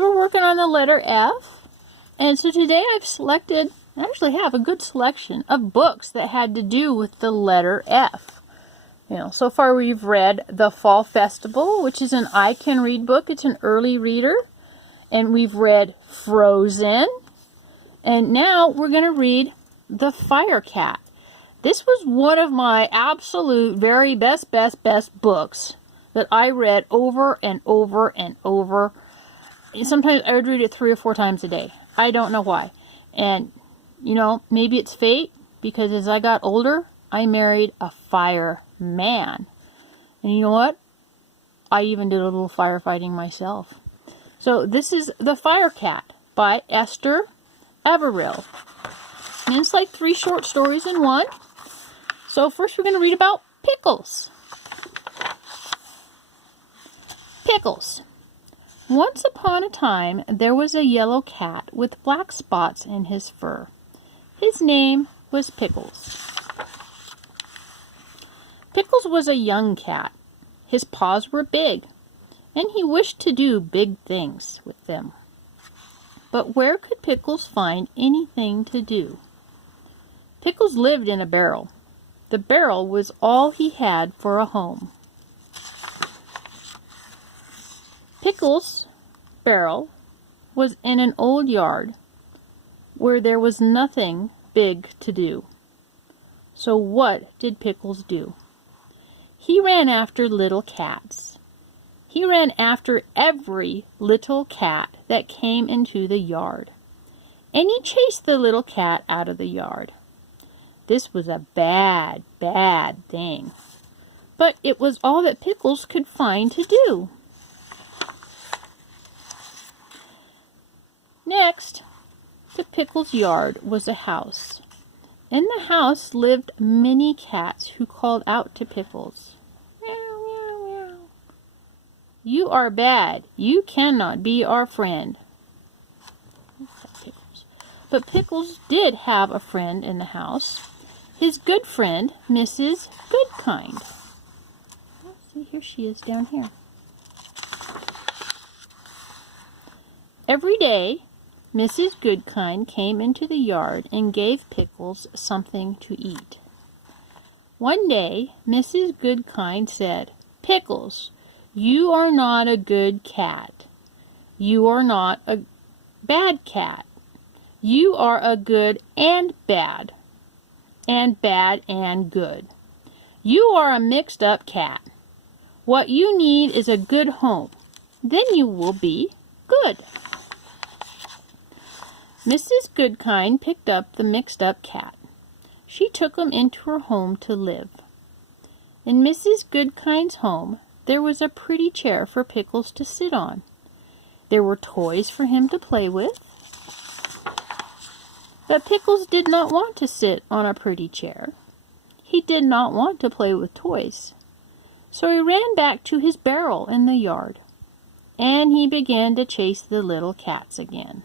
we're working on the letter F. And so today I've selected, I actually have a good selection of books that had to do with the letter F. So far we've read The Fall Festival, which is an I Can Read book. It's an early reader. And we've read Frozen. And now we're going to read The Fire Cat. This was one of my absolute very best books that I read over and over and over. Sometimes I would read it 3 or 4 times a day. I don't know why. And, maybe it's fate, because as I got older, I married a fireman. And you know what? I even did a little firefighting myself. So this is The Fire Cat by Esther Averill. And it's like 3 short stories in one. So first we're going to read about Pickles. Pickles. Once upon a time, there was a yellow cat with black spots in his fur. His name was Pickles. Pickles was a young cat. His paws were big, and he wished to do big things with them. But where could Pickles find anything to do? Pickles lived in a barrel. The barrel was all he had for a home. Pickles' barrel was in an old yard where there was nothing big to do. So what did Pickles do? He ran after little cats. He ran after every little cat that came into the yard. And he chased the little cat out of the yard. This was a bad thing. But it was all that Pickles could find to do. Next to Pickles' yard was a house. In the house lived many cats who called out to Pickles. Meow, meow, meow. You are bad. You cannot be our friend. But Pickles did have a friend in the house. His good friend, Mrs. Goodkind. See, here she is down here. Every day, Mrs. Goodkind came into the yard and gave Pickles something to eat. One day, Mrs. Goodkind said, Pickles, you are not a good cat. You are not a bad cat. You are a good and bad and good. You are a mixed up cat. What you need is a good home. Then you will be good. Mrs. Goodkind picked up the mixed up cat. She took him into her home to live. In Mrs. Goodkind's home, there was a pretty chair for Pickles to sit on. There were toys for him to play with. But Pickles did not want to sit on a pretty chair. He did not want to play with toys. So he ran back to his barrel in the yard, and he began to chase the little cats again.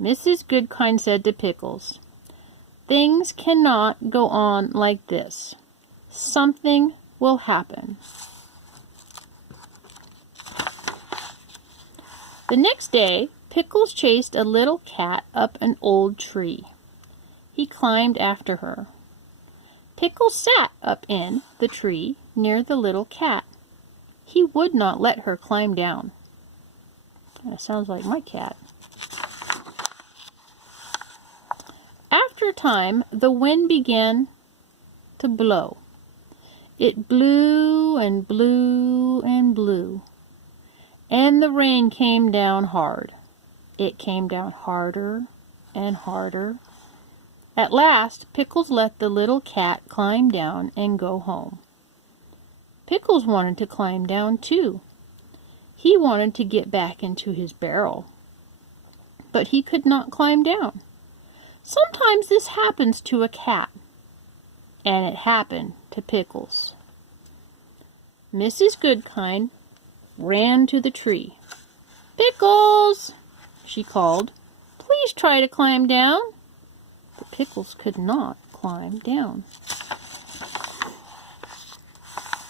Mrs. Goodkind said to Pickles, Things cannot go on like this. Something will happen. The next day, Pickles chased a little cat up an old tree. He climbed after her. Pickles sat up in the tree near the little cat. He would not let her climb down. That sounds like my cat. After a time, the wind began to blow. It blew and blew and blew. And the rain came down hard. It came down harder and harder. At last, Pickles let the little cat climb down and go home. Pickles wanted to climb down too. He wanted to get back into his barrel. But he could not climb down. Sometimes this happens to a cat. And it happened to Pickles. Mrs. Goodkind ran to the tree. Pickles! She called. Please try to climb down. But Pickles could not climb down.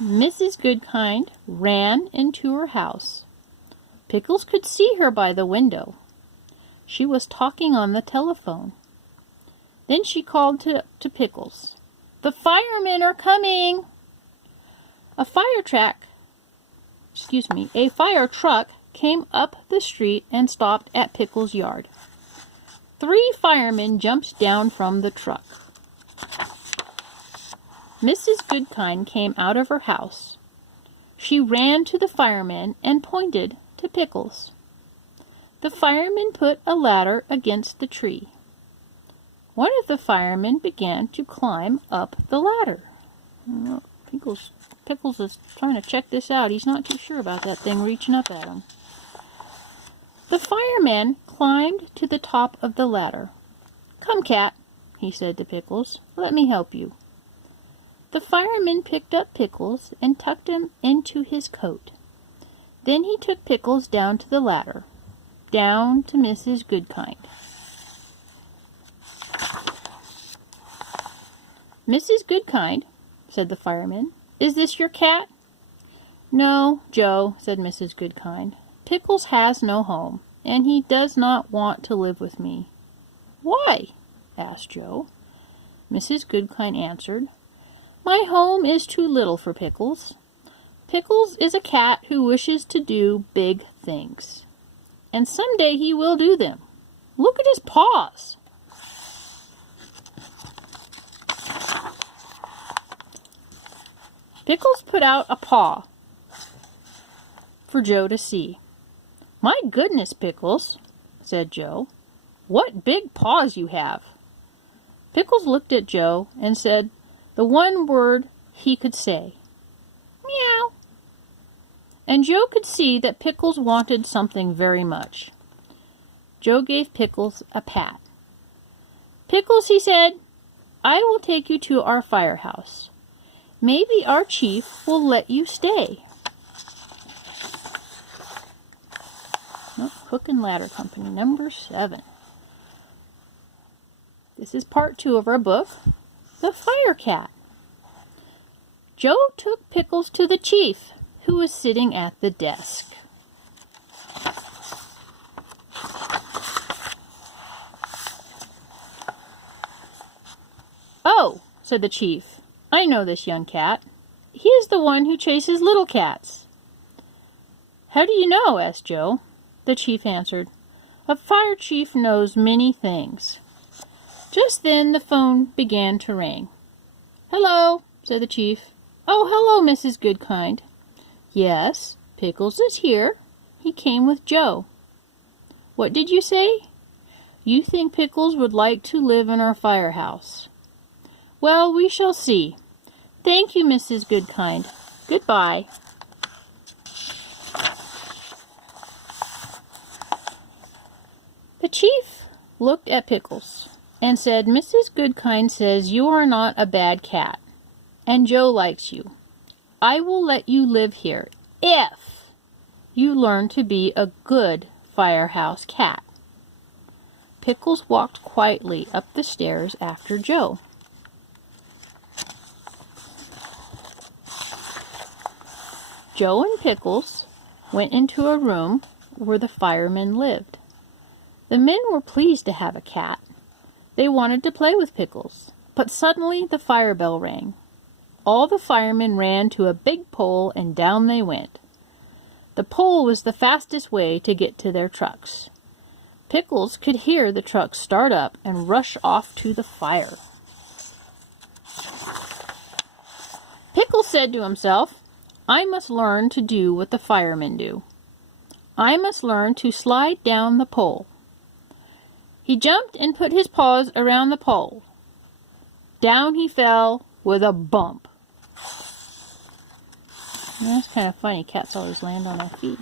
Mrs. Goodkind ran into her house. Pickles could see her by the window. She was talking on the telephone. Then she called to Pickles. "The firemen are coming!" A fire truck came up the street and stopped at Pickles' yard. 3 firemen jumped down from the truck. Mrs. Goodkind came out of her house. She ran to the firemen and pointed to Pickles. The firemen put a ladder against the tree. One of the firemen began to climb up the ladder. Oh, Pickles is trying to check this out. He's not too sure about that thing reaching up at him. The fireman climbed to the top of the ladder. "Come, Cat," he said to Pickles. "Let me help you." The fireman picked up Pickles and tucked him into his coat. Then he took Pickles down to the ladder, down to Mrs. Goodkind. "Mrs. Goodkind," said the fireman, "is this your cat?" "No, Joe," said Mrs. Goodkind. "Pickles has no home, and he does not want to live with me." "Why?" asked Joe. Mrs. Goodkind answered, "My home is too little for Pickles. Pickles is a cat who wishes to do big things, and someday he will do them. Look at his paws." Pickles put out a paw for Joe to see. "My goodness, Pickles," said Joe. "What big paws you have." Pickles looked at Joe and said the one word he could say, "Meow." And Joe could see that Pickles wanted something very much. Joe gave Pickles a pat. "Pickles," he said, "I will take you to our firehouse. Maybe our chief will let you stay." Hook and Ladder Company, number 7. This is part 2 of our book, The Fire Cat. Joe took Pickles to the chief, who was sitting at the desk. "Oh," said the chief, "I know this young cat. He is the one who chases little cats." "How do you know?" asked Joe. The chief answered, "A fire chief knows many things." Just then the phone began to ring. "Hello," said the chief. "Oh, hello, Mrs. Goodkind." "Yes, Pickles is here. He came with Joe." "What did you say?" "You think Pickles would like to live in our firehouse." "Well, we shall see. Thank you, Mrs. Goodkind. Goodbye." The chief looked at Pickles and said, "Mrs. Goodkind says you are not a bad cat, and Joe likes you. I will let you live here if you learn to be a good firehouse cat." Pickles walked quietly up the stairs after Joe. Joe and Pickles went into a room where the firemen lived. The men were pleased to have a cat. They wanted to play with Pickles, but suddenly the fire bell rang. All the firemen ran to a big pole and down they went. The pole was the fastest way to get to their trucks. Pickles could hear the trucks start up and rush off to the fire. Pickles said to himself, "I must learn to do what the firemen do. I must learn to slide down the pole." He jumped and put his paws around the pole. Down he fell with a bump. That's kind of funny. Cats always land on their feet.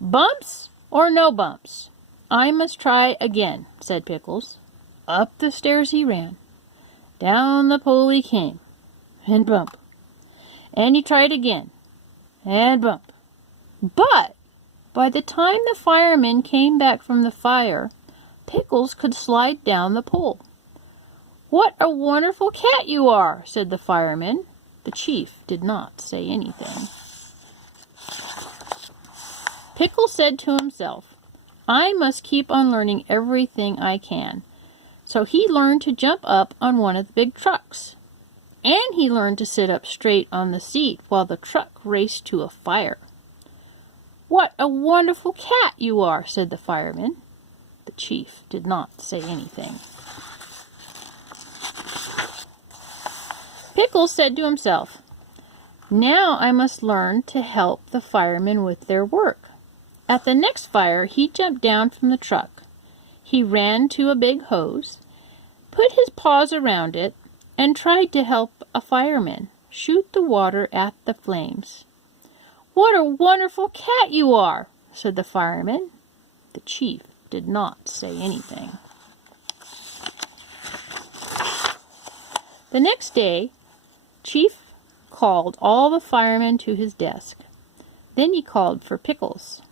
"Bumps or no bumps? I must try again," said Pickles. Up the stairs he ran. Down the pole he came. And bump. And he tried again. And bump. But by the time the firemen came back from the fire, Pickles could slide down the pole. "What a wonderful cat you are," said the fireman. The chief did not say anything. Pickles said to himself, I must keep on learning everything I can. So he learned to jump up on one of the big trucks. And he learned to sit up straight on the seat while the truck raced to a fire. What a wonderful cat you are, said the fireman. The chief did not say anything. Pickles said to himself, now I must learn to help the firemen with their work. At the next fire, he jumped down from the truck. He ran to a big hose, put his paws around it, and tried to help a fireman shoot the water at the flames. What a wonderful cat you are, said the fireman. The chief did not say anything. The next day, Chief called all the firemen to his desk. Then he called for Pickles.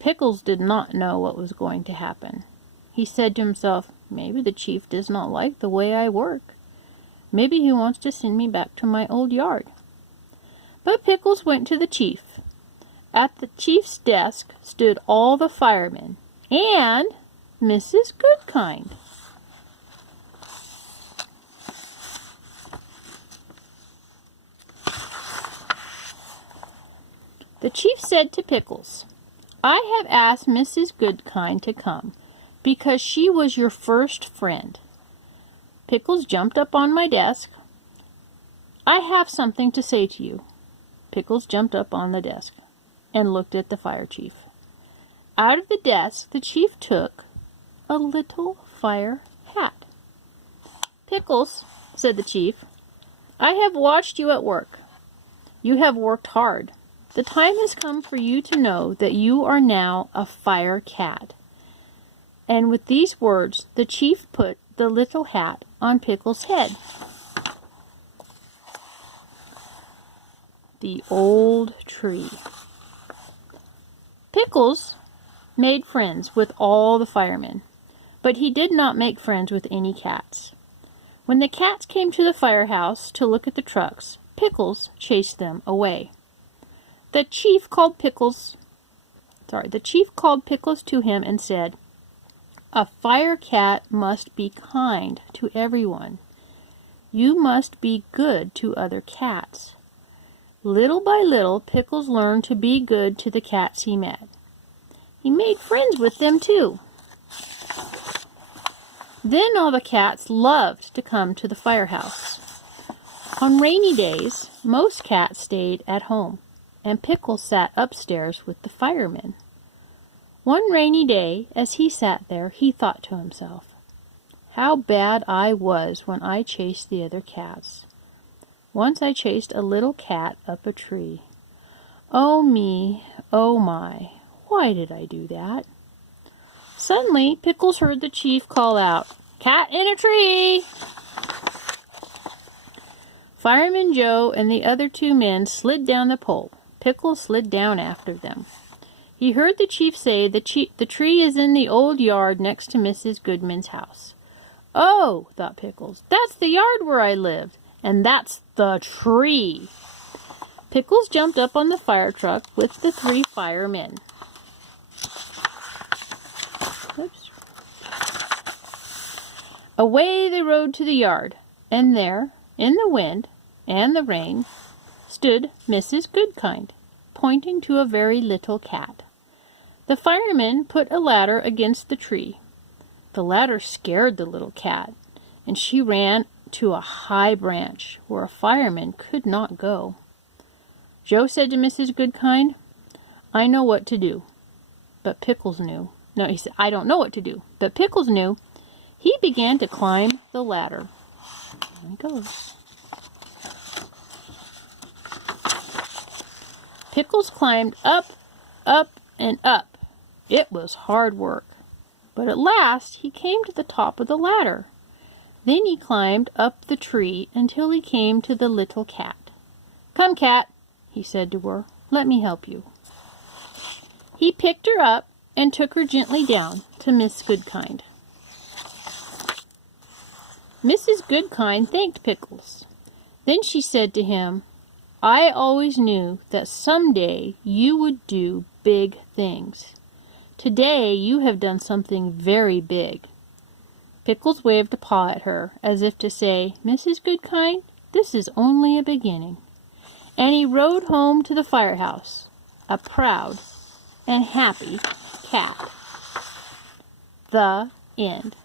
Pickles did not know what was going to happen. He said to himself, maybe the chief does not like the way I work. Maybe he wants to send me back to my old yard. But Pickles went to the chief. At the chief's desk stood all the firemen and Mrs. Goodkind. The chief said to Pickles, I have asked Mrs. Goodkind to come because she was your first friend. Pickles jumped up on my desk. I have something to say to you. Pickles jumped up on the desk and looked at the fire chief. Out of the desk, the chief took a little fire hat. Pickles, said the chief, I have watched you at work. You have worked hard. The time has come for you to know that you are now a fire cat. And with these words, the chief put the little hat on Pickles' head. The old tree. Pickles made friends with all the firemen, but he did not make friends with any cats. When the cats came to the firehouse to look at the trucks, Pickles chased them away. The chief called Pickles to him and said, a fire cat must be kind to everyone. You must be good to other cats. Little by little, Pickles learned to be good to the cats he met. He made friends with them too. Then all the cats loved to come to the firehouse. On rainy days, most cats stayed at home, and Pickles sat upstairs with the firemen. One rainy day, as he sat there, he thought to himself, how bad I was when I chased the other cats. Once I chased a little cat up a tree. Oh me, oh my, why did I do that? Suddenly, Pickles heard the chief call out, Cat in a tree! Fireman Joe and the other two men slid down the pole. Pickles slid down after them. He heard the chief say, the tree is in the old yard next to Mrs. Goodman's house. Oh, thought Pickles, that's the yard where I lived, and that's the tree. Pickles jumped up on the fire truck with the three firemen. Oops. Away they rode to the yard, and there, in the wind and the rain, stood Mrs. Goodkind, pointing to a very little cat. The firemen put a ladder against the tree. The ladder scared the little cat, and she ran to a high branch where a fireman could not go. Joe said to Mrs. Goodkind, I know what to do. But Pickles knew. No, he said, I don't know what to do. But Pickles knew. He began to climb the ladder. There he goes. Pickles climbed up, up, and up. It was hard work. But at last he came to the top of the ladder. Then he climbed up the tree until he came to the little cat. Come, cat, he said to her. Let me help you. He picked her up and took her gently down to Miss Goodkind. Mrs. Goodkind thanked Pickles. Then she said to him, I always knew that someday you would do big things. Today you have done something very big." Pickles waved a paw at her, as if to say, "Mrs. Goodkind, this is only a beginning." And he rode home to the firehouse, a proud and happy cat. The end.